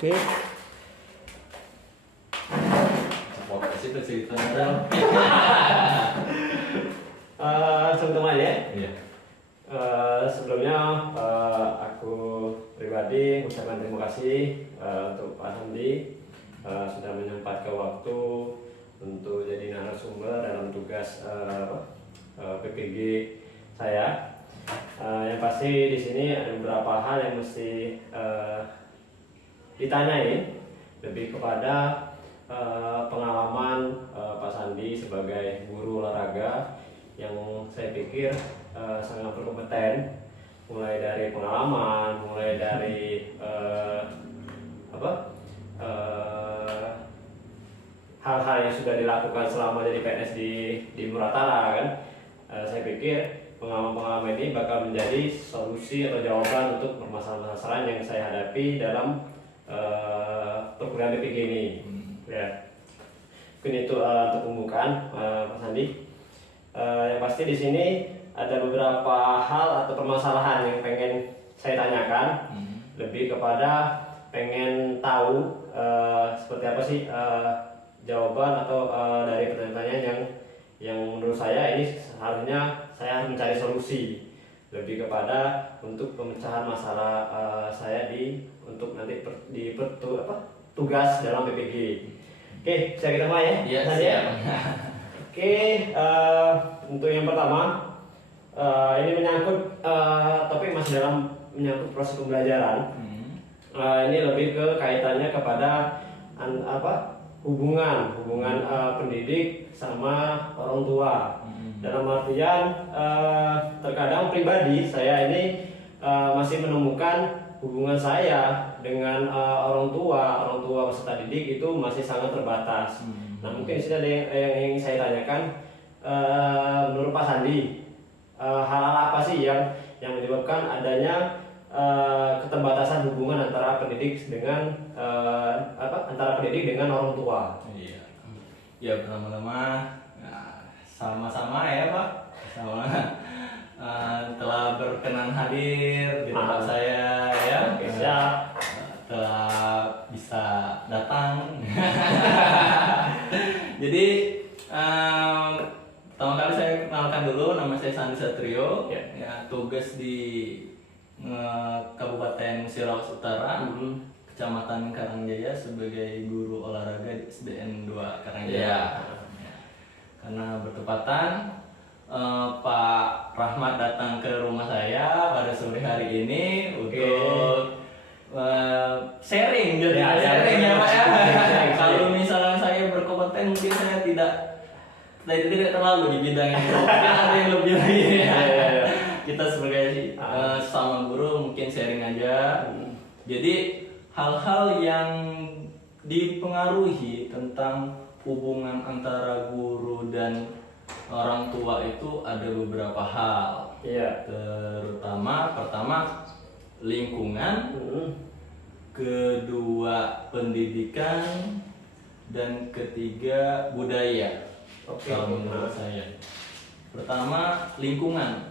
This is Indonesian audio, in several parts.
Oke. Podcast itu ceritanya. Teman-teman ya. Iya. Sebelumnya aku pribadi mengucapkan terima kasih untuk Pak Sandi sudah menyempatkan waktu untuk jadi narasumber dalam tugas PPG saya. Yang pasti di sini ada beberapa hal yang mesti ditanyain, lebih kepada pengalaman Pak Sandi sebagai guru olahraga yang saya pikir sangat berkompeten, mulai dari pengalaman, mulai dari hal-hal yang sudah dilakukan selama jadi PNS di Muratara kan. Saya pikir pengalaman-pengalaman ini bakal menjadi solusi atau jawaban untuk permasalahan-permasalahan yang saya hadapi dalam perkuliahan PPG ini. Ya, mungkin itu untuk pembukaan Pak Sandi. Yang pasti di sini ada beberapa hal atau permasalahan yang pengen saya tanyakan, lebih kepada pengen tahu seperti apa sih jawaban atau dari pertanyaan yang menurut saya ini seharusnya saya harus mencari solusi, lebih kepada untuk pemecahan masalah saya untuk nanti tugas dalam PPG. Oke, bisa kita mulai ya? Iya, siap. Oke, untuk yang pertama ini menyangkut topik masih dalam menyangkut proses pembelajaran. Ini lebih ke kaitannya kepada hubungan pendidik sama orang tua. Dalam artian terkadang pribadi saya ini masih menemukan hubungan saya dengan orang tua peserta didik itu masih sangat terbatas. Nah, mungkin di sini ada yang ingin saya tanyakan, menurut Pak Sandi, hal-hal apa sih yang menyebabkan adanya keterbatasan hubungan antara pendidik dengan orang tua? Iya. Ya, pertama-tama sama-sama ya Pak, telah berkenan hadir di tempat saya ya. Siap. Telah bisa datang. Jadi pertama kali saya kenalkan dulu, nama saya Sandi Satrio, ya, tugas di Kabupaten Sirawas Utara, Kecamatan Karangjaya sebagai guru olahraga di SDN 2 Karangjaya. Ya. Karena bertepatan Pak Rahmat datang ke rumah saya pada sore hari ini untuk sharing, jadi sharing ya Pak ya. Kalau misalnya saya berkompeten, mungkin saya tidak terlalu di bidang itu, mungkin ada yang lebih lagi. Kita sebagai sama guru mungkin sharing aja. Jadi hal-hal yang dipengaruhi tentang hubungan antara guru dan orang tua itu ada beberapa hal. Terutama pertama lingkungan, kedua pendidikan, dan ketiga budaya. Kalau menurut saya, pertama lingkungan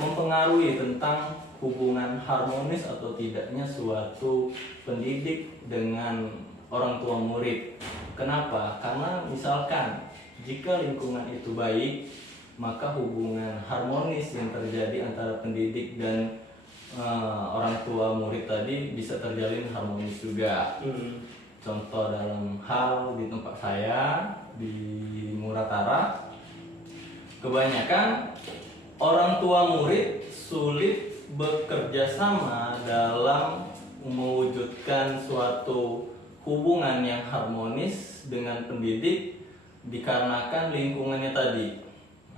mempengaruhi tentang hubungan harmonis atau tidaknya suatu pendidik dengan orang tua murid. Kenapa? Karena misalkan jika lingkungan itu baik, maka hubungan harmonis yang terjadi antara pendidik dan orang tua murid tadi bisa terjalin harmonis juga. Contoh dalam hal di tempat saya di Muratara, kebanyakan orang tua murid sulit bekerja sama dalam mewujudkan suatu hubungan yang harmonis dengan pendidik dikarenakan lingkungannya tadi.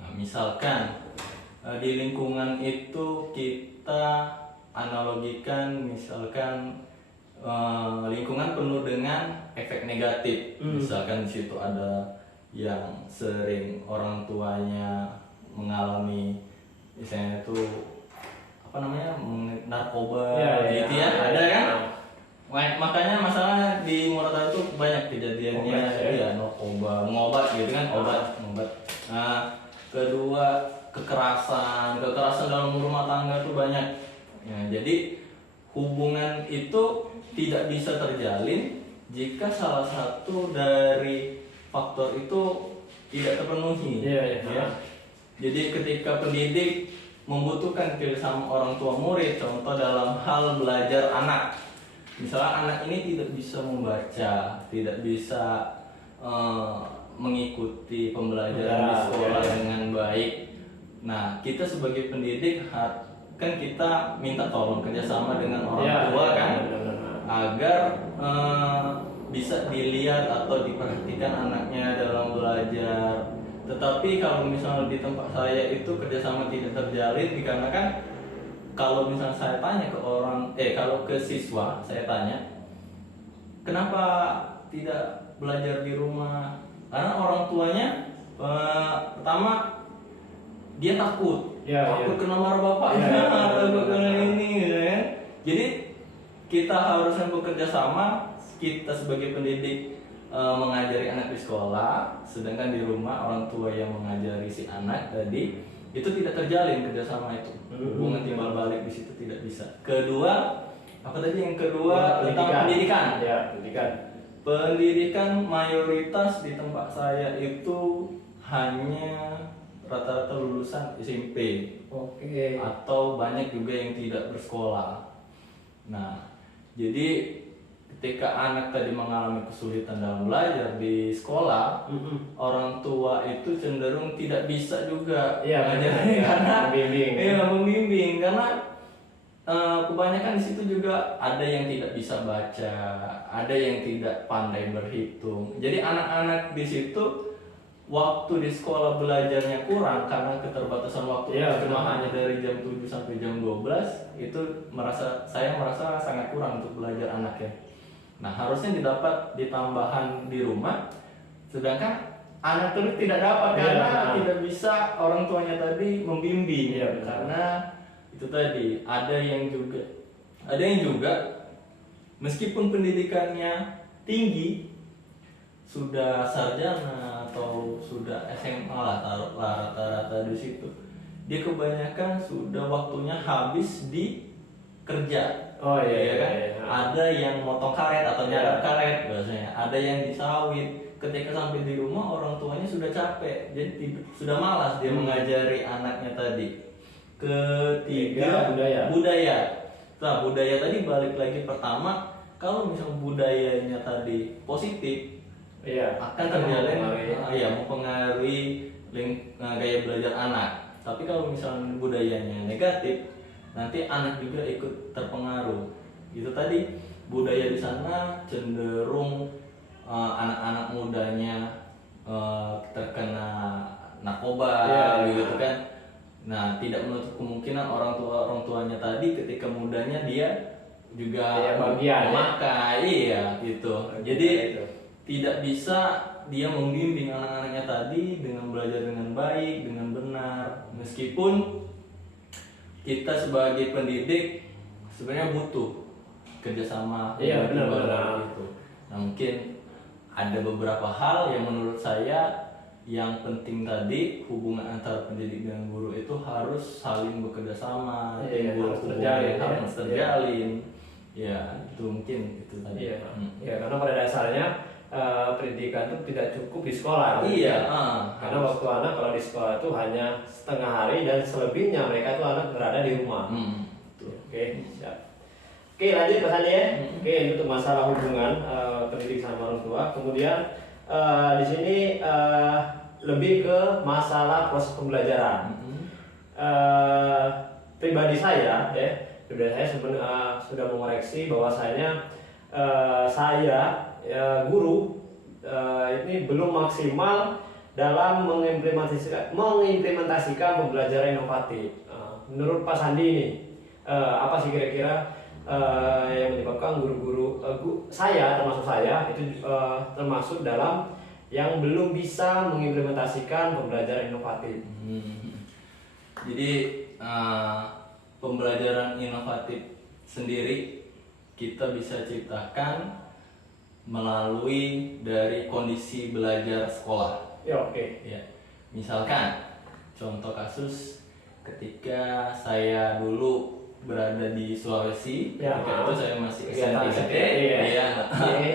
Nah, misalkan di lingkungan itu kita analogikan, misalkan lingkungan penuh dengan efek negatif. Misalkan di situ ada yang sering orang tuanya mengalami misalnya itu narkoba gitu ya, ada kan? Makanya masalah di Muratara itu banyak kejadiannya narkoba, ngobat gitu kan, obat. Nah, kedua kekerasan dalam rumah tangga itu banyak. Ya, jadi hubungan itu tidak bisa terjalin jika salah satu dari faktor itu tidak terpenuhi. Ya. Jadi ketika pendidik membutuhkan kerjasama orang tua murid, contoh dalam hal belajar anak, misalnya anak ini tidak bisa membaca, tidak bisa mengikuti pembelajaran di sekolah dengan baik. Nah, kita sebagai pendidik kan kita minta tolong kerjasama dengan orang tua kan, agar bisa dilihat atau diperhatikan anaknya dalam belajar. Tetapi kalau misalnya di tempat saya itu kerjasama tidak terjalin, dikarenakan kalau misalnya saya tanya ke kalau ke siswa saya tanya, kenapa tidak belajar di rumah? Karena orang tuanya pertama dia takut kena marah bapaknya, takut kena ini gitu ya. Jadi kita harusnya bekerja sama, kita sebagai pendidik mengajari anak di sekolah, sedangkan di rumah orang tua yang mengajari si anak tadi, itu tidak terjalin kerjasama itu. Hubungan timbal balik di situ tidak bisa. Kedua, apa tadi yang kedua? Tentang pendidikan. Ya, pendidikan. Pendidikan mayoritas di tempat saya itu hanya rata-rata lulusan SMP. Atau banyak juga yang tidak bersekolah. Nah, jadi ketika anak tadi mengalami kesulitan dalam belajar di sekolah, orang tua itu cenderung tidak bisa juga mengajarkan karena membimbing karena kebanyakan di situ juga ada yang tidak bisa baca, ada yang tidak pandai berhitung. Jadi anak-anak di situ waktu di sekolah belajarnya kurang karena keterbatasan waktu cuma hanya dari jam 7 sampai jam 12, itu saya merasa sangat kurang untuk belajar anaknya. Nah, harusnya didapat ditambahan di rumah, sedangkan anak itu tidak dapat karena tidak bisa orang tuanya tadi membimbing karena itu tadi ada yang juga meskipun pendidikannya tinggi, sudah sarjana atau sudah SMA lah taruhlah rata-rata di situ, dia kebanyakan sudah waktunya habis di kerja. Ada yang motong karet atau nyadap karet biasanya, ada yang di sawit. Ketika sampai di rumah orang tuanya sudah capek, jadi sudah malas dia mengajari anaknya tadi. Ketiga, budaya. Nah, budaya tadi balik lagi pertama, kalau misalnya budayanya tadi positif, akan terjalin mempengaruhi gaya belajar anak. Tapi kalau misalnya budayanya negatif, nanti anak juga ikut terpengaruh. Itu tadi budaya di sana cenderung anak-anak mudanya terkena narkoba gitu kan. Nah, tidak menutup kemungkinan orang tuanya tadi ketika mudanya dia juga memakai gitu. Jadi tidak bisa dia membimbing anak-anaknya tadi dengan belajar dengan baik, dengan benar. Meskipun kita sebagai pendidik sebenarnya butuh kerjasama benar gitu. Nah, mungkin ada beberapa hal yang menurut saya yang penting tadi, hubungan antara pendidik dan guru itu harus saling bekerja sama, harus terjalin. Ya, itu mungkin itu tadi. Karena pada dasarnya pendidikan itu tidak cukup di sekolah. Karena waktu anak kalau di sekolah itu hanya setengah hari dan selebihnya mereka itu anak berada di rumah. Siap. Oke, lanjut Mas Andi ya. Ini untuk masalah hubungan pendidik sama orang tua. Kemudian di sini lebih ke masalah proses pembelajaran. Pribadi saya sudah mengoreksi bahwasanya saya guru ini belum maksimal dalam mengimplementasikan pembelajaran inovatif. Menurut Pak Sandi ini apa sih kira-kira yang menyebabkan guru-guru saya termasuk saya itu termasuk dalam yang belum bisa mengimplementasikan pembelajaran inovatif. Jadi pembelajaran inovatif sendiri kita bisa ciptakan melalui dari kondisi belajar sekolah. Misalkan contoh kasus ketika saya dulu berada di Sulawesi. Ya, Ketika itu saya masih kegiatan SMP. SMP, ya. Iya. Oke.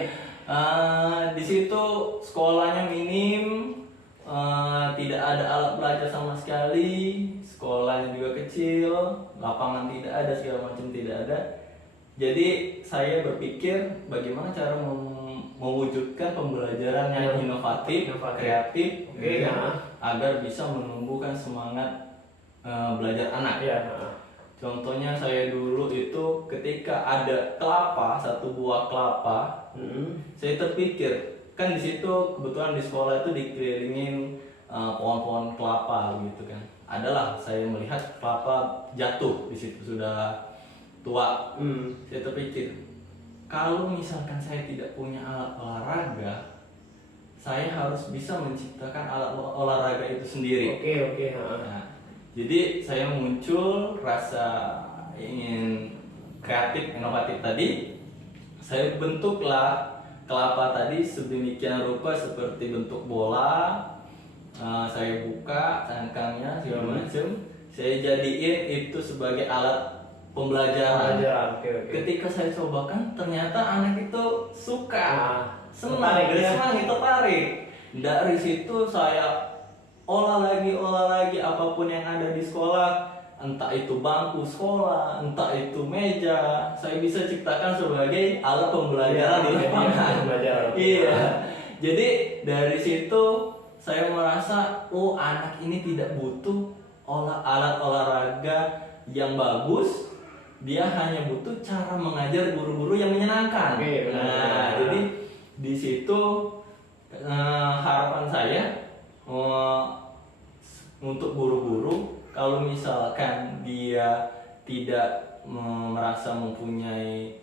Di situ sekolahnya minim, tidak ada alat belajar sama sekali, sekolahnya juga kecil, lapangan tidak ada, segala macam tidak ada. Jadi saya berpikir bagaimana cara mewujudkan pembelajaran yang inovatif, kreatif, Oke, ya, nah. agar bisa menumbuhkan semangat belajar anak. Iya. Contohnya saya dulu itu ketika ada kelapa, satu buah kelapa, saya terpikir kan di situ kebetulan di sekolah itu dikelilingin pohon-pohon kelapa gitu kan. Adalah saya melihat kelapa jatuh di situ sudah tua. Saya terpikir kalau misalkan saya tidak punya alat olahraga, saya harus bisa menciptakan alat olahraga itu sendiri. Oke. Nah, jadi saya muncul rasa ingin kreatif, inovatif tadi. Saya bentuklah kelapa tadi sedemikian rupa seperti bentuk bola. Saya buka cangkangnya segala macam. Saya jadiin itu sebagai alat pembelajaran. Oke. Ketika saya cobakan, ternyata anak itu suka, senang, tertarik. Dari situ saya olah lagi apapun yang ada di sekolah, entah itu bangku sekolah, entah itu meja, saya bisa ciptakan sebagai alat pembelajaran di lapangan. Iya. Jadi dari situ saya merasa, oh anak ini tidak butuh alat olahraga yang bagus, dia hanya butuh cara mengajar guru-guru yang menyenangkan. Oke, benar. Nah, jadi di situ harapan saya untuk guru-guru, kalau misalkan dia tidak merasa mempunyai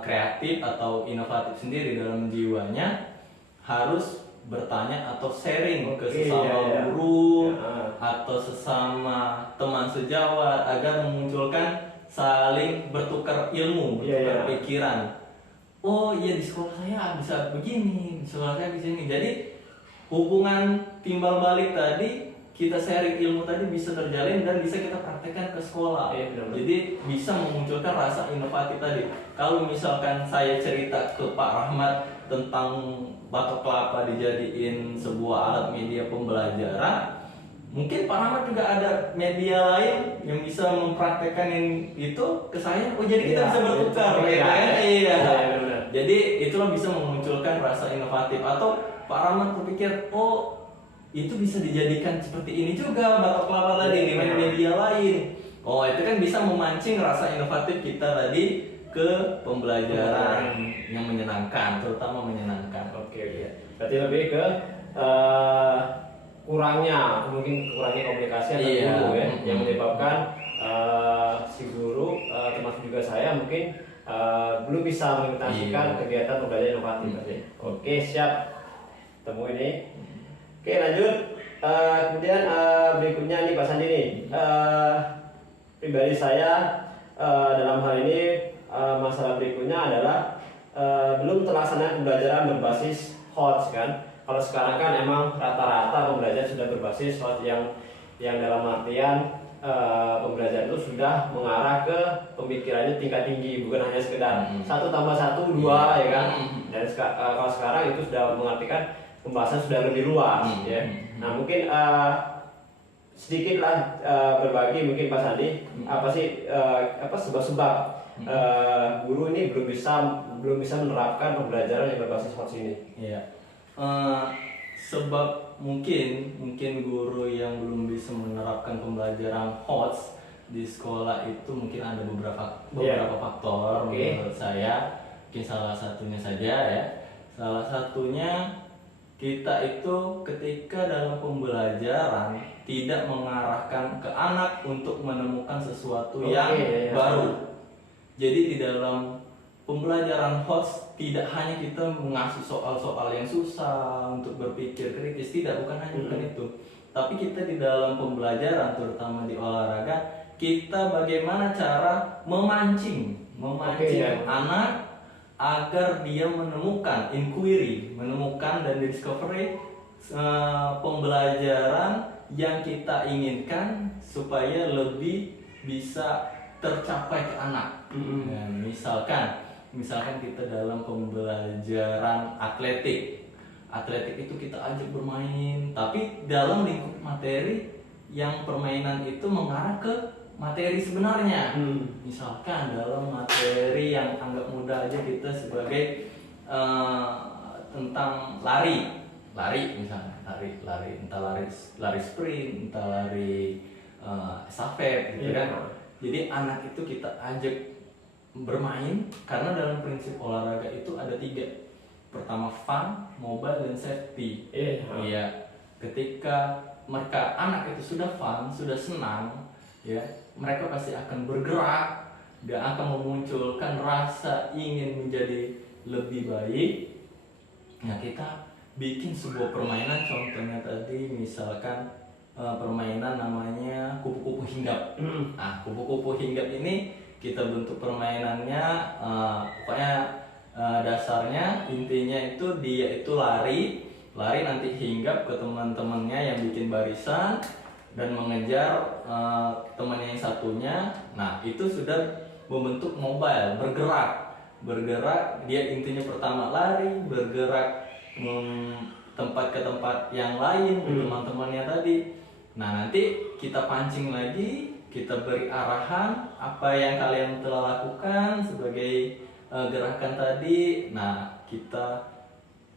kreatif atau inovatif sendiri dalam jiwanya, harus bertanya atau sharing ke sesama guru atau sesama teman sejawat agar memunculkan saling bertukar ilmu, bertukar pikiran. Oh iya, di sekolah saya bisa begini, di sekolah saya bisa ini. Jadi hubungan timbal balik tadi, kita sharing ilmu tadi bisa terjalin dan bisa kita praktekkan ke sekolah. Jadi bisa memunculkan rasa inovatif tadi. Kalau misalkan saya cerita ke Pak Rahmat tentang batok kelapa dijadiin sebuah alat media pembelajaran, mungkin Pak Rahmat juga ada media lain yang bisa mempraktekkan itu ke saya. Oh jadi kita bisa bertukar, Iya. Jadi itulah bisa memunculkan rasa inovatif. Atau Pak Rahmat berpikir, oh itu bisa dijadikan seperti ini juga batok kelapa tadi di media lain. Oh itu kan bisa memancing rasa inovatif kita tadi ke pembelajaran yang menyenangkan, terutama menyenangkan. Oke. Berarti lebih ke kurangnya komunikasi antar guru ya, yang menyebabkan si guru termasuk juga saya mungkin belum bisa mengimplementasikan kegiatan pembelajaran inovatif. Oke, siap. Temu ini. Oke, lanjut. Kemudian berikutnya nih Pak Sandi nih. Pribadi saya dalam hal ini masalah berikutnya adalah belum terlaksana pembelajaran berbasis HOTS kan. Kalau sekarang kan emang rata-rata pembelajaran sudah berbasis HOTS yang dalam artian pembelajaran itu sudah mengarah ke pemikirannya tingkat tinggi, bukan hanya sekedar 1 tambah 1 2 ya kan. Dan kalau sekarang itu sudah mengartikan pembahasan sudah lebih luas ya. Nah mungkin sedikitlah berbagi mungkin Pak Sandi apa sih sebab-sebab guru ini belum bisa menerapkan pembelajaran yang berbasis HOTS ini. Iya. Sebab mungkin guru yang belum bisa menerapkan pembelajaran HOTS di sekolah itu mungkin ada beberapa faktor menurut saya. Mungkin salah satunya saja ya. Salah satunya kita itu ketika dalam pembelajaran tidak mengarahkan ke anak untuk menemukan sesuatu yang baru. Jadi di dalam pembelajaran HOTS tidak hanya kita mengasih soal-soal yang susah untuk berpikir kritis, bukan hanya itu. Tapi kita di dalam pembelajaran, terutama di olahraga, kita bagaimana cara memancing anak agar dia menemukan menemukan dan discovery pembelajaran yang kita inginkan supaya lebih bisa tercapai ke anak. Nah, misalkan kita dalam pembelajaran atletik itu kita ajak bermain, tapi dalam lingkup materi yang permainan itu mengarah ke materi sebenarnya. Misalkan dalam materi yang anggap mudah aja kita sebagai tentang lari misalnya, lari entah lari sprint, entah lari estafet gitu kan. Jadi anak itu kita ajak bermain karena dalam prinsip olahraga itu ada 3. Pertama fun, mobile, dan safety. Iya. Ketika anak itu sudah fun, sudah senang, ya, mereka pasti akan bergerak dan akan memunculkan rasa ingin menjadi lebih baik. Nah, kita bikin sebuah permainan, contohnya tadi misalkan permainan namanya kupu-kupu hinggap. Nah, kupu-kupu hinggap ini kita bentuk permainannya, pokoknya dasarnya intinya itu dia itu lari nanti hinggap ke teman-temannya yang bikin barisan dan mengejar temannya yang satunya. Nah, itu sudah membentuk mobile, bergerak. Dia intinya pertama lari, bergerak tempat ke tempat yang lain teman-temannya tadi. Nah, nanti kita pancing lagi, kita beri arahan apa yang kalian telah lakukan sebagai gerakan tadi. Nah, kita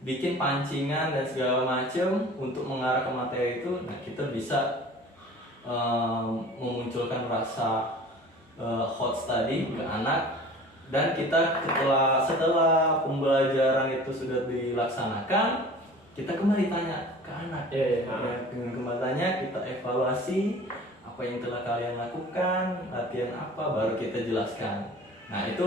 bikin pancingan dan segala macam untuk mengarah ke materi itu. Nah, kita bisa memunculkan rasa hot tadi ke anak. Dan kita setelah pembelajaran itu sudah dilaksanakan, kita kembali tanya ke anak. Dengan kembali tanya, kita evaluasi apa yang telah kalian lakukan, latihan apa, baru kita jelaskan. Nah, itu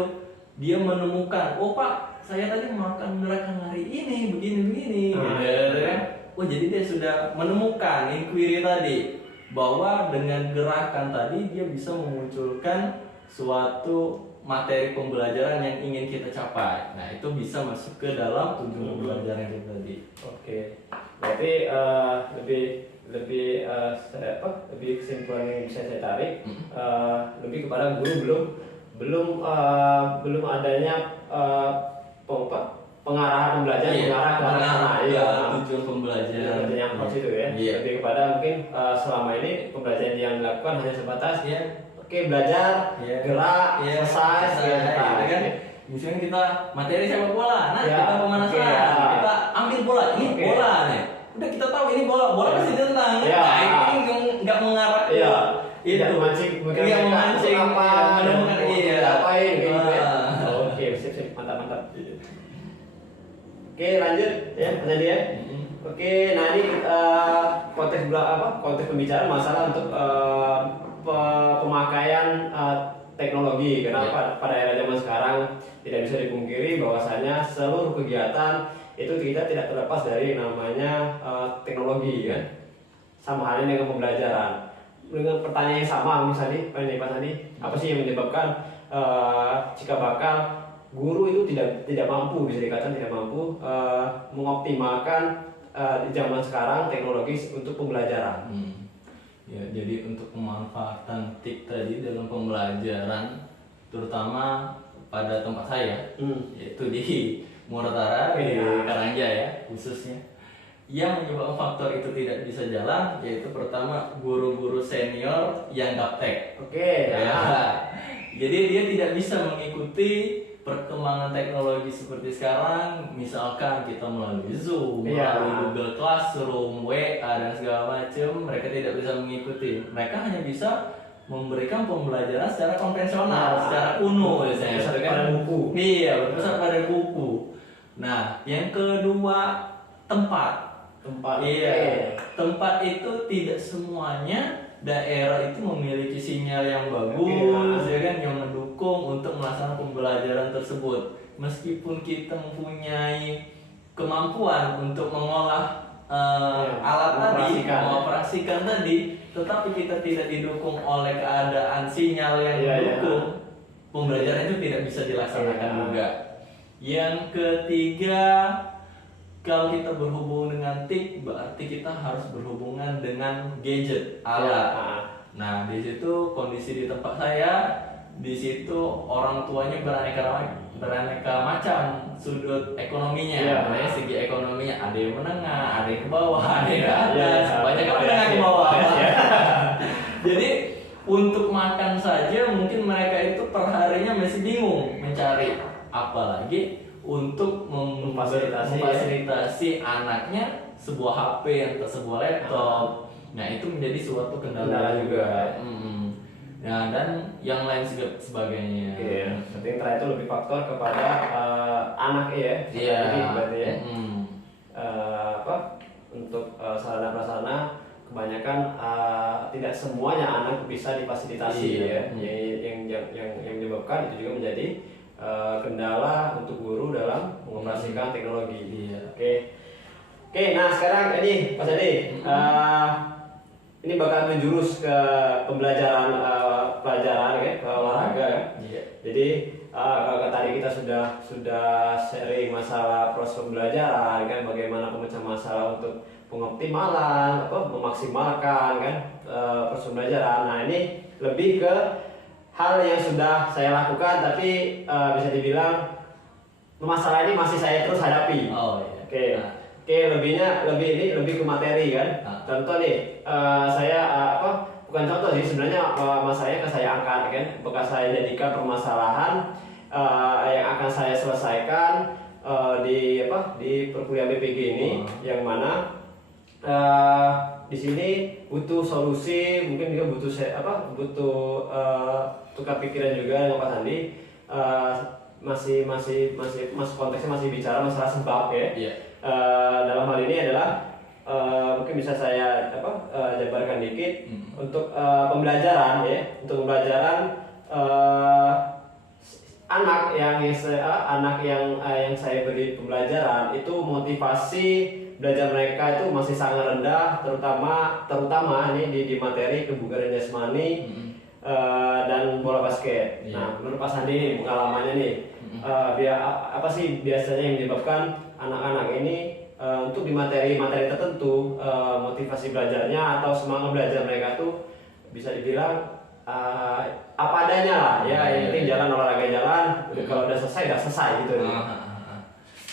dia menemukan, oh Pak, saya tadi melakukan gerakan lari ini, begini, gitu kan. Oh, jadi dia sudah menemukan inquiry tadi, bahwa dengan gerakan tadi dia bisa memunculkan suatu materi pembelajaran yang ingin kita capai. Nah, itu bisa masuk ke dalam tujuan pembelajaran itu tadi. Oke, berarti lebih kesimpulan yang bisa saya tarik, lebih kepada guru belum adanya pengarahan pembelajaran mengarah ke arah tujuan pembelajaran yang coach itu ya. Lebih kepada mungkin selama ini pembelajaran yang dilakukan hanya sebatas belajar, gerak, selesai gitu kan. Misalnya kita materi sepak bola, kita pemanasan, kita ambil bola, ini bola nih. Udah kita tahu ini bola pasti tendang. Nah, ini nggak mengarah itu memancing menemukan ngapain gitu ya. Oke, sip, mantap. Oke, lanjut ya, tadi ya. Oke, nah ini konteks pembicaraan masalah untuk pemakaian teknologi. Karena pada era zaman sekarang tidak bisa dipungkiri bahwasanya seluruh kegiatan itu kita tidak terlepas dari namanya teknologi kan. Sama halnya dengan pembelajaran. Dengan pertanyaan yang sama misalnya Pak Sandi, apa sih yang menyebabkan jika bakal guru itu tidak mampu, bisa dikatakan tidak mampu mengoptimalkan di zaman sekarang teknologi untuk pembelajaran. Ya, jadi untuk pemanfaatan TIK tadi dalam pembelajaran, terutama pada tempat saya, yaitu di Muratara, di Karangjaya khususnya, yang menyebabkan faktor itu tidak bisa jalan, yaitu pertama guru-guru senior yang gaptek. Jadi dia tidak bisa mengikuti perkembangan teknologi seperti sekarang. Misalkan kita melalui Zoom, melalui Google Classroom, WA dan segala macam, mereka tidak bisa mengikuti. Mereka hanya bisa memberikan pembelajaran secara konvensional, secara kuno misalnya, pada buku. Berpusat pada buku. Nah, yang kedua tempat. Tempat itu tidak semuanya daerah itu memiliki sinyal yang bagus, ya kan, yang mendukung untuk melaksanakan pembelajaran tersebut. Meskipun kita mempunyai kemampuan untuk mengolah alat tadi, mengoperasikan tadi, tetapi kita tidak didukung oleh keadaan sinyal yang mendukung, pembelajaran itu tidak bisa dilaksanakan juga. Yang ketiga, kalau kita berhubung dengan TIK, berarti kita harus berhubungan dengan gadget, alat. Nah, di situ kondisi di tempat saya di situ orang tuanya beraneka macam sudut ekonominya, Iya. segi ekonominya ada yang menengah, ada yang ke bawah, ada yang ke atas, Iya, banyak kan iya, menengah ke iya. bawah. Iya. Jadi untuk makan saja mungkin mereka itu perharinya masih bingung mencari, apalagi untuk Memfasilitasi, memfasilitasi anaknya sebuah HP atau sebuah laptop. Nah itu menjadi suatu kendala Kendala juga. Nah dan yang lain sebagainya. Oke, berarti yang terakhir itu lebih faktor kepada anak ya. Iya. Jadi berarti ya. Mm-mm. Untuk sarana prasarana kebanyakan tidak semuanya anak bisa difasilitasi Iya. ya. Yang menyebabkan itu juga menjadi kendala untuk guru dalam mengoperasikan teknologi. Iya. Oke, nah sekarang ini Mas Adi, ini bakal menjurus ke pembelajaran pelajaran ya, ke olahraga ya. Iya. Jadi kalau tadi kita sudah sharing masalah proses pembelajaran kan, bagaimana pemecahan masalah untuk pengoptimalan, memaksimalkan kan proses pembelajaran. Nah ini lebih ke hal yang sudah saya lakukan, tapi bisa dibilang masalah ini masih saya terus hadapi. Oh iya. Oke. Oke, lebih ke materi kan. Contoh nih, saya bukan contoh sih sebenarnya, mas saya angkat kan, bekas saya jadikan permasalahan yang akan saya selesaikan di perkuliahan BPG ini, yang mana di sini butuh solusi, mungkin juga butuh tukar pikiran juga dengan Pak Sandi. Masih konteksnya masih bicara masalah sebab ya. Iya. Dalam hal ini adalah mungkin bisa saya jabarkan dikit untuk pembelajaran ya, untuk pembelajaran anak yang saya beri pembelajaran itu, motivasi belajar mereka itu masih sangat rendah, terutama ini di materi kebugaran jasmani dan bola basket. Nah, menurut Pak Sandi nih pengalamannya nih, apa sih biasanya yang menyebabkan anak-anak ini untuk di materi-materi tertentu motivasi belajarnya atau semangat belajar mereka tuh bisa dibilang apa adanya lah ya, yang penting jalan, olahraga jalan, kalau udah selesai gitu.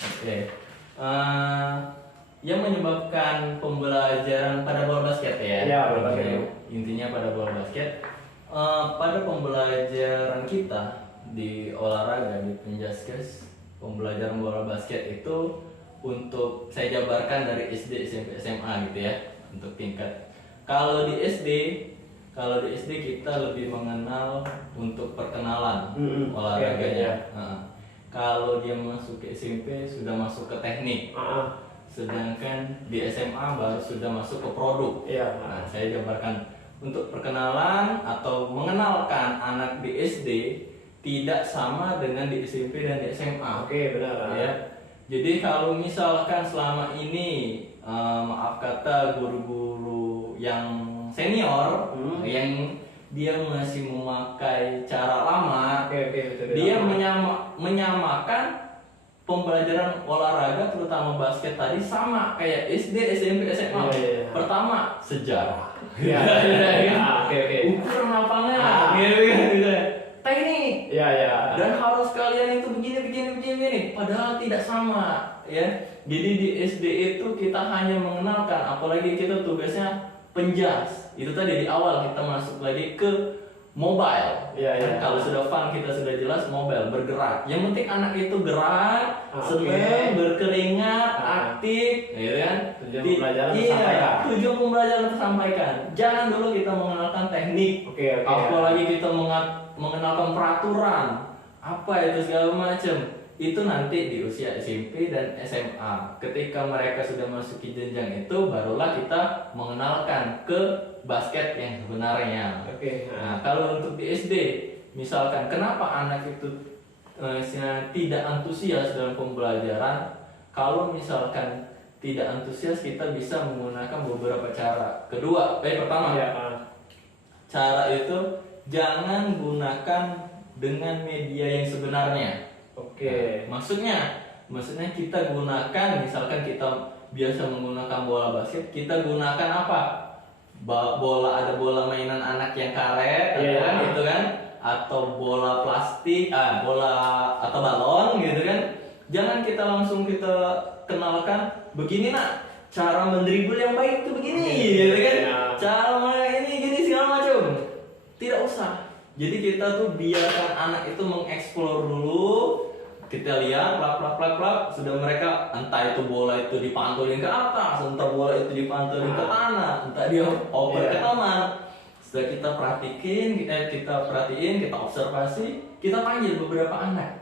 Oke. Yang menyebabkan pembelajaran pada bola basket ya? Iya, bola basket. Intinya pada bola basket. Pada pembelajaran kita di olahraga di Penjaskes, pembelajaran bola basket itu untuk saya jabarkan dari SD, SMP, SMA gitu ya, untuk tingkat. Kalau di SD kita lebih mengenal untuk perkenalan olahraganya. Kalau dia masuk ke SMP sudah masuk ke teknik. Sedangkan di SMA baru sudah masuk ke produk. Nah, saya jabarkan untuk perkenalan atau mengenalkan anak di SD tidak sama dengan di SMP dan di SMA. Oke, benar. Ya. Jadi kalau misalkan selama ini maaf kata guru-guru yang senior yang dia masih memakai cara lama, betul. dia menyamakan pembelajaran olahraga terutama basket tadi sama kayak SD, SMP, SMA. Pertama sejarah. Ukuran lapangan. Gitu. Teknik. Dan harus kalian itu begini. Padahal tidak sama, ya. Jadi di SD itu kita hanya mengenalkan, apalagi kita tugasnya penjas. Itu tadi di awal kita masuk lagi ke mobile. Kalau sudah fun, kita sudah jelas mobile, bergerak. Yang penting anak itu gerak, senang, berkeringat, aktif, gitu kan? Tujuan pembelajaran tersampaikan. Tujuan pembelajaran tersampaikan. Jangan dulu kita mengenalkan teknik. Apalagi kita mengenalkan peraturan. Apa itu segala macam. Itu nanti di usia SMP dan SMA. Ketika mereka sudah masuki jenjang itu, barulah kita mengenalkan ke basket yang sebenarnya. Nah, kalau untuk di SD, misalkan kenapa anak itu tidak antusias dalam pembelajaran? Kalau misalkan tidak antusias, kita bisa menggunakan beberapa cara. Pertama, cara itu jangan gunakan dengan media yang sebenarnya. Nah, maksudnya kita gunakan, misalkan kita biasa menggunakan bola basket, kita gunakan apa? Ada bola mainan anak yang karet, gitu kan? atau bola plastik, bola atau balon gitu kan, jangan kita langsung kita kenalkan begini nak cara mendribble yang baik tuh begini gitu kan, cara main ini gini segala macam. Tidak usah. Jadi kita tuh biarkan anak itu mengeksplor dulu. Kita lihat plak, sudah mereka entah itu bola itu dipantulin ke atas, entah bola itu dipantulin ke tanah, entah dia oper ke taman. Setelah kita perhatiin, kita observasi, kita panggil beberapa anak.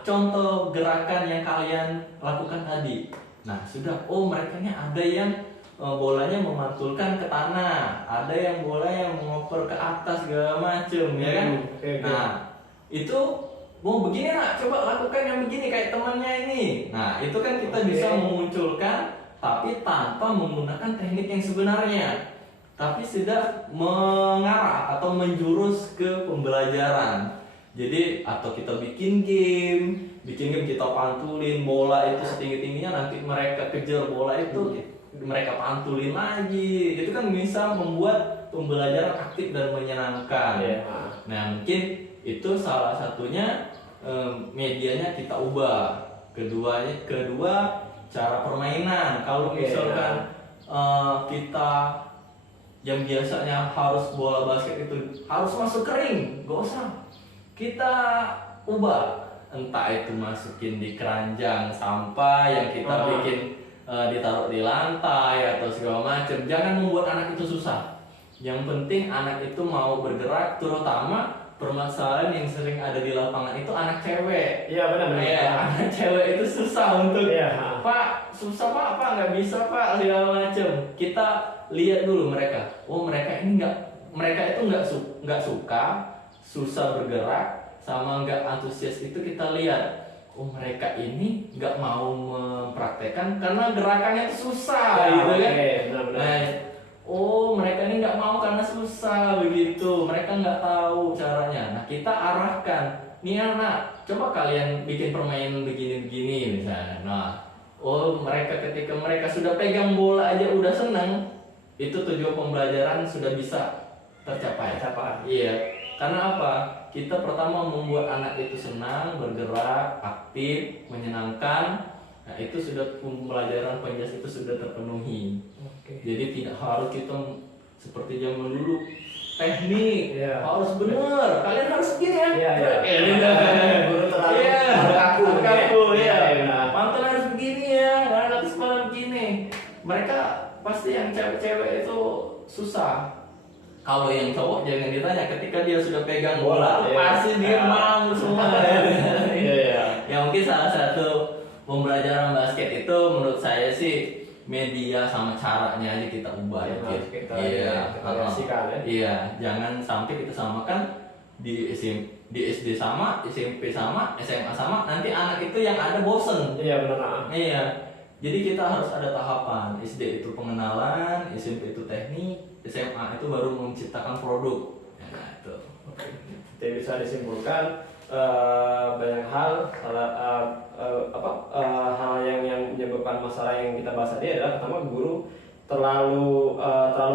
Contoh gerakan yang kalian lakukan tadi. Nah sudah, oh mereka nya ada yang bolanya memantulkan ke tanah, ada yang bola yang mengoper ke atas segala macem, ya kan? Nah itu mau begini nak, coba lakukan yang begini kayak temannya ini. Nah itu kan kita bisa memunculkan, tapi tanpa menggunakan teknik yang sebenarnya, tapi sudah mengarah atau menjurus ke pembelajaran. Jadi atau kita bikin game kita pantulin bola itu setinggi-tingginya, nanti mereka kejar bola itu mereka pantulin lagi. Itu kan bisa membuat pembelajaran aktif dan menyenangkan. Nah mungkin itu salah satunya medianya kita ubah. Kedua cara permainan. Kalau misalkan kita yang biasanya harus bola basket itu harus masuk kering, gak usah. Kita ubah, entah itu masukin di keranjang sampah yang kita bikin ditaruh di lantai atau segala macam. Jangan membuat anak itu susah. Yang penting anak itu mau bergerak, terutama permasalahan yang sering ada di lapangan itu anak cewek. Iya benar. Ya, anak cewek itu susah untuk Pak, susah Pak, nggak bisa Pak, segala macam. Kita lihat dulu mereka. Oh mereka ini mereka itu nggak suka, susah bergerak, sama nggak antusias itu kita lihat. Oh mereka ini nggak mau mempraktekkan karena gerakannya itu susah, gitu kan? Benar. Nah, oh mereka ini nggak mau karena susah begitu, mereka nggak tahu caranya. Nah kita arahkan, nih anak, coba kalian bikin permainan begini misalnya. Nah, oh mereka ketika mereka sudah pegang bola aja udah seneng, itu tujuan pembelajaran sudah bisa tercapai. Iya, karena apa? Kita pertama membuat anak itu senang, bergerak, aktif, menyenangkan. Nah itu sudah pembelajaran penjas itu sudah terpenuhi. Jadi tidak harus kita seperti zaman dulu teknik harus benar. Kalian harus begini ya. Guru terlalu kaku. Pantul harus begini ya. Kalian harus malah begini. Mereka pasti yang cewek-cewek itu susah. Kalau yang cowok jangan ditanya, ketika dia sudah pegang bola pasti dia mau semua. Ya mungkin salah satu pembelajaran basket itu menurut saya sih media sama caranya aja kita ubah kita variasikan ya. Iya, jangan sampai kita samakan di SD sama, SMP sama, SMA sama, nanti anak itu yang ada bosen. Iya benar. Iya. Jadi kita harus ada tahapan. SD itu pengenalan, SMP itu teknik, SMA itu baru menciptakan produk. Nah, itu. Jadi bisa disimpulkan banyak hal hal yang menyebabkan masalah yang kita bahas tadi adalah pertama guru terlalu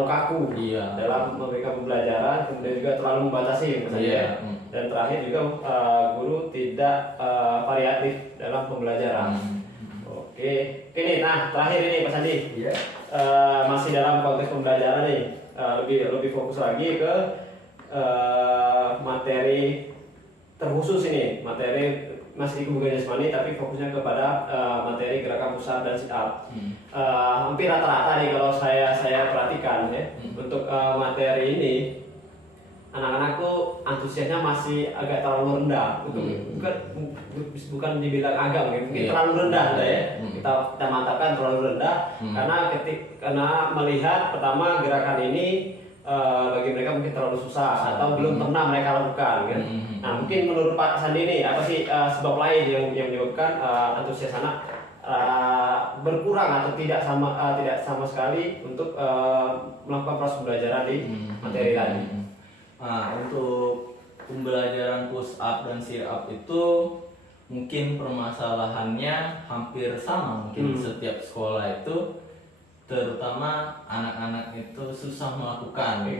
kaku dalam memberikan pembelajaran, kemudian juga terlalu membatasi misalnya. Dan terakhir juga guru tidak variatif dalam pembelajaran. Oke, nih, nah terakhir ini Mas Andi, masih dalam konteks pembelajaran nih, lebih fokus lagi ke materi terkhusus ini, materi masih di kebugaran jasmani tapi fokusnya kepada materi gerakan push up dan sit up. Hampir rata-rata nih kalau saya perhatikan ya, untuk materi ini anak-anak tuh antusiasnya masih agak terlalu rendah. Bukan dibilang agak mungkin terlalu rendah ya. Kita mantapkan terlalu rendah karena melihat pertama gerakan ini bagi mereka mungkin terlalu susah atau belum pernah mereka lakukan kan. Nah mungkin menurut Pak Sandi ini apa sih sebab lain yang menyebabkan antusias anak berkurang atau tidak sama sekali untuk melakukan proses pembelajaran di materi tadi. Nah, untuk pembelajaran push up dan sit up itu mungkin permasalahannya hampir sama mungkin setiap sekolah itu, terutama anak-anak itu susah melakukan.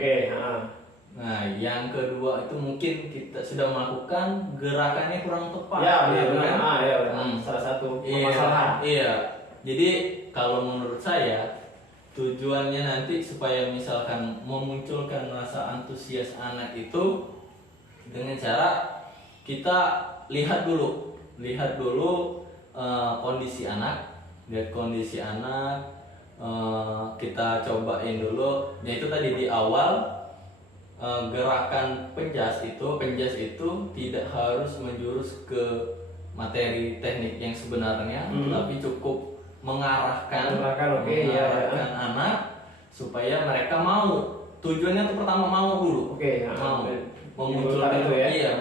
Nah, yang kedua itu mungkin kita sudah melakukan gerakannya kurang tepat. Ya, benar, gitu benar. kan? Ya, benar. Salah satu permasalahan. Iya. Jadi kalau menurut saya tujuannya nanti supaya misalkan memunculkan rasa antusias anak itu dengan cara kita lihat dulu kondisi anak, lihat kondisi anak, kita cobain dulu. Yaitu tadi di awal gerakan penjas itu tidak harus menjurus ke materi teknik yang sebenarnya, tapi cukup mengarahkan anak supaya mereka mau. Tujuannya itu pertama mau dulu. Mau memunculkan itu ya.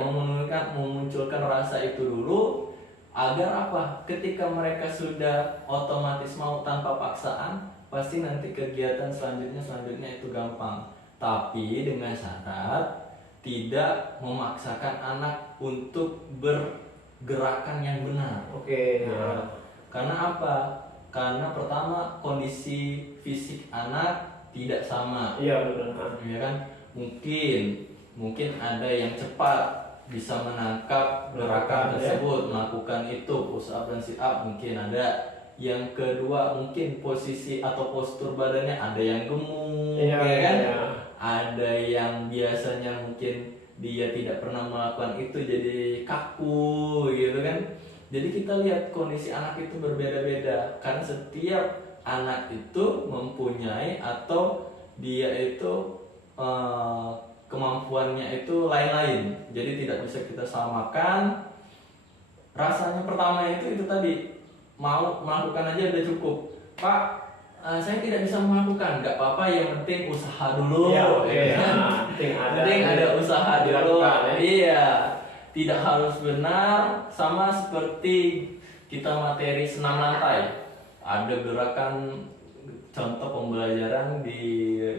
Memunculkan rasa itu dulu agar apa? Ketika mereka sudah otomatis mau tanpa paksaan, pasti nanti kegiatan selanjutnya itu gampang. Tapi dengan syarat tidak memaksakan anak untuk bergerakan yang benar. Ya. Karena apa? Karena pertama kondisi fisik anak tidak sama. Iya, benar. Ya kan? Mungkin ada yang cepat bisa menangkap gerakan tersebut, melakukan itu push up dan sit up, mungkin ada. Yang kedua mungkin posisi atau postur badannya ada yang gemuk, ya kan? Ada yang biasanya mungkin dia tidak pernah melakukan itu jadi kaku gitu kan. Jadi kita lihat kondisi anak itu berbeda-beda karena setiap anak itu mempunyai atau dia itu kemampuannya itu lain-lain. Jadi tidak bisa kita samakan. Rasanya pertama itu tadi mau melakukan aja udah cukup. Pak, saya tidak bisa melakukan, nggak apa-apa, yang penting usaha dulu. Penting ada usaha dulu. Iya, tidak harus benar. Sama seperti kita materi senam lantai, ada gerakan contoh pembelajaran di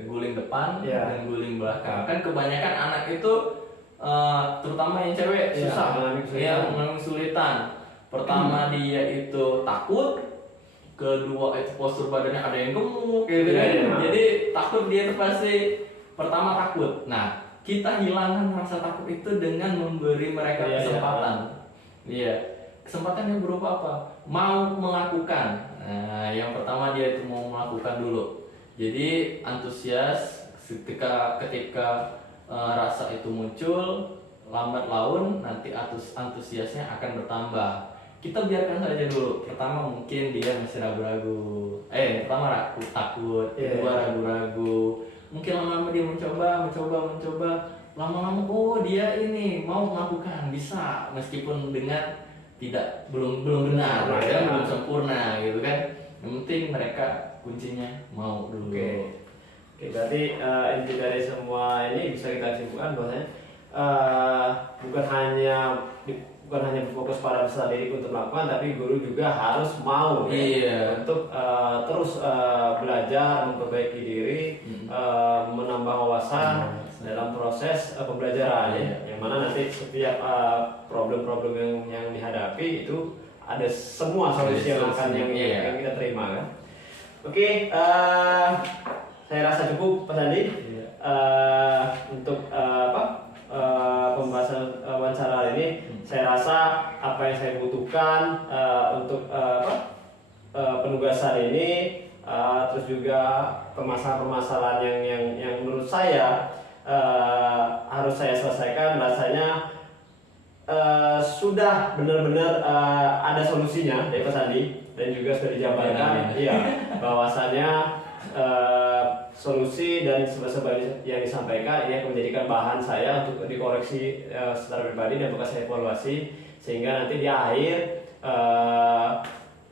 guling depan dan guling belakang. Kan kebanyakan anak itu terutama yang cewek susah, mengalami kesulitan. Pertama dia itu takut, kedua itu postur badannya ada yang gemuk gitu kan. Jadi takut dia itu pasti pertama takut. Nah, kita hilangkan rasa takut itu dengan memberi mereka kesempatan. Kesempatan yang berupa apa? Mau melakukan. Nah, yang pertama dia itu mau melakukan dulu. Jadi antusias ketika rasa itu muncul, lambat laun nanti antusiasnya akan bertambah. Kita biarkan saja dulu. Pertama mungkin dia masih ragu-ragu. Pertama takut, kedua ragu-ragu. Mungkin lama-lama dia mencoba. Lama-lama dia ini mau melakukan, bisa meskipun dengan belum benar, belum sempurna gitu kan. Yang penting mereka kuncinya mau dulu. Oke, berarti inti dari semua ini bisa kita simpulkan bahwasanya bukan hanya berfokus pada peserta didik untuk melakukan, tapi guru juga harus mau untuk terus belajar, memperbaiki diri, menambah wawasan dalam proses pembelajaran yang mana nanti setiap problem-problem yang dihadapi itu ada semua solusi yang kita terima kan. Oke, saya rasa cukup Pak Sandi untuk pembahasan wawancara ini. Saya rasa apa yang saya butuhkan untuk penugasan ini, terus juga permasalahan-permasalahan yang menurut saya harus saya selesaikan, rasanya sudah benar-benar ada solusinya dari Pak Sandi dan juga sudah dijabarkan bahwasannya solusi dan sebab-sebab yang disampaikan ini akan menjadikan bahan saya untuk dikoreksi secara pribadi dan bakal saya evaluasi, sehingga nanti di akhir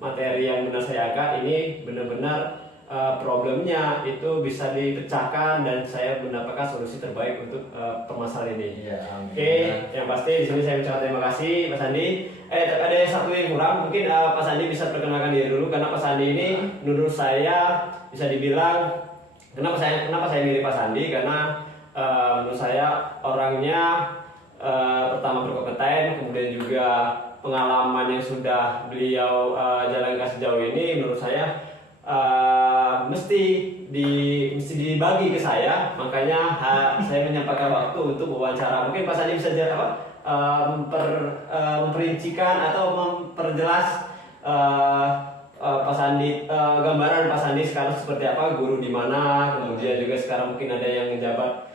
materi yang benar saya angkat ini benar-benar problemnya itu bisa dipecahkan dan saya mendapatkan solusi terbaik untuk permasalahan ini. Yang pasti di sini saya ucapkan terima kasih Pak Sandi. Ada satu yang kurang, mungkin Pak Sandi bisa perkenalkan diri dulu, karena Pak Sandi ini menurut saya bisa dibilang kenapa saya milih Pak Sandi, karena menurut saya orangnya pertama berkompeten, kemudian juga pengalaman yang sudah beliau jalankan sejauh ini menurut saya mesti dibagi ke saya, makanya saya menyempatkan waktu untuk wawancara. Mungkin Pak Sandi bisa memperincikan atau memperjelas Pak Sandi, gambaran Pak Sandi sekarang seperti apa, guru di mana, kemudian juga sekarang mungkin ada yang menjabat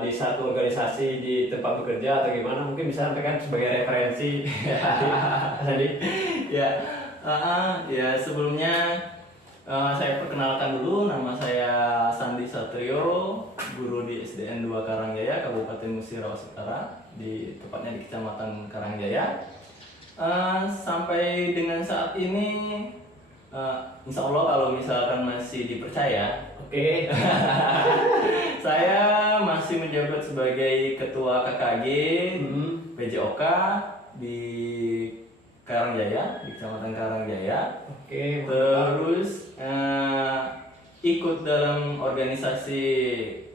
di satu organisasi di tempat bekerja atau gimana, mungkin bisa sampaikan sebagai referensi. Pak Sandi. Ya sebelumnya saya perkenalkan dulu, nama saya Sandi Satrio, guru di SDN 2 Karangjaya, Kabupaten Musirawas Utara, tepatnya di Kecamatan Karangjaya. Sampai dengan saat ini, insya Allah kalau misalkan masih dipercaya, Oke. saya masih menjabat sebagai Ketua KKG PJOK di Karangjaya, di Kecamatan Karangjaya. Oke. Terus ikut dalam organisasi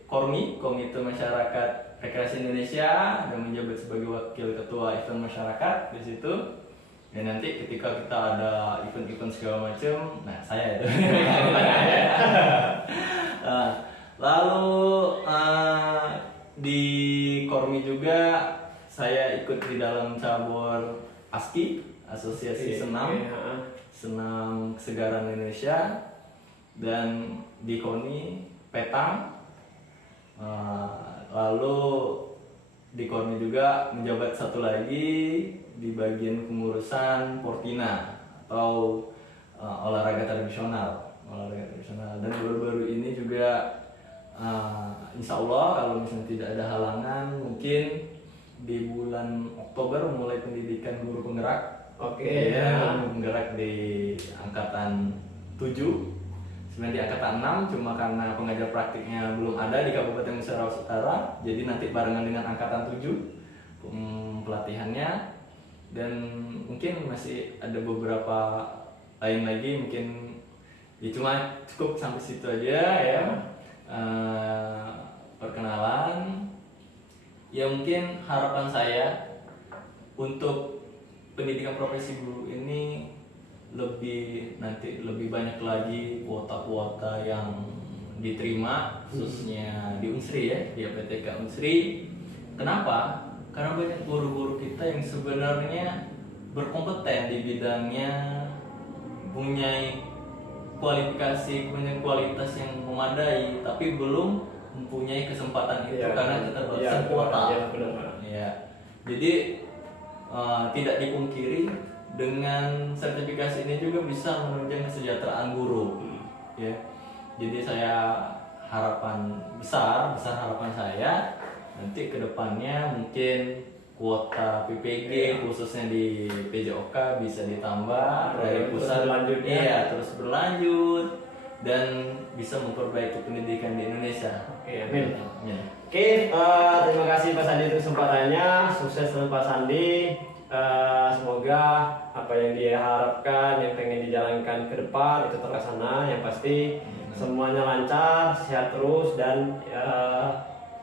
KORMI, Komite Masyarakat Rekreasi Indonesia, dan menjabat sebagai Wakil Ketua Event Masyarakat di situ. Dan nanti ketika kita ada event-event segala macam, nah saya itu. Lalu di KORMI juga saya ikut di dalam cabur ASKI, Asosiasi Senam Kesegaran Indonesia, dan di KONI Petang. Lalu di KORMI juga menjabat satu lagi di bagian pengurusan Portina atau olahraga tradisional. Dan baru-baru ini juga insya Allah kalau misalnya tidak ada halangan, mungkin di bulan Oktober mulai pendidikan guru penggerak. Oke. Ya, penggerak di angkatan 7. Sebenarnya di angkatan 6, cuma karena pengajar praktiknya belum ada di Kabupaten Musirawas Utara, jadi nanti barengan dengan angkatan 7 pelatihannya. Dan mungkin masih ada beberapa lain lagi, mungkin ya cuma cukup sampai situ aja ya. Perkenalan. Ya mungkin harapan saya untuk pendidikan profesi guru ini lebih banyak lagi kuota-kuota yang diterima, khususnya di Unsri ya, di APTK Unsri. Kenapa? Karena banyak guru-guru kita yang sebenarnya berkompeten di bidangnya, punya kualifikasi, punya kualitas yang memadai, tapi belum mempunyai kesempatan itu karena keterbatasan kuota. Ya. Jadi tidak dipungkiri dengan sertifikasi ini juga bisa menunjang kesejahteraan guru. Ya. Jadi saya besar harapan saya nanti kedepannya mungkin kuota PPG khususnya di PJOK bisa ditambah dari pusat terus berlanjut dan bisa memperbaiki pendidikan di Indonesia. Oke, amin. Ya. Oke, terima kasih Pak Sandi untuk kesempatannya. Sukses terus Pak Sandi. Semoga apa yang dia harapkan, yang pengen dijalankan ke depan itu terlaksana. Yang pasti semuanya lancar, sehat terus, dan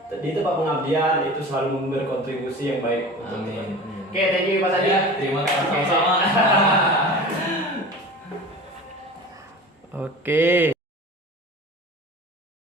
di tempat pengabdian itu selalu berkontribusi yang baik untuk kita. Oke, thank you Pak Sandi. Terima kasih sama-sama. Oke.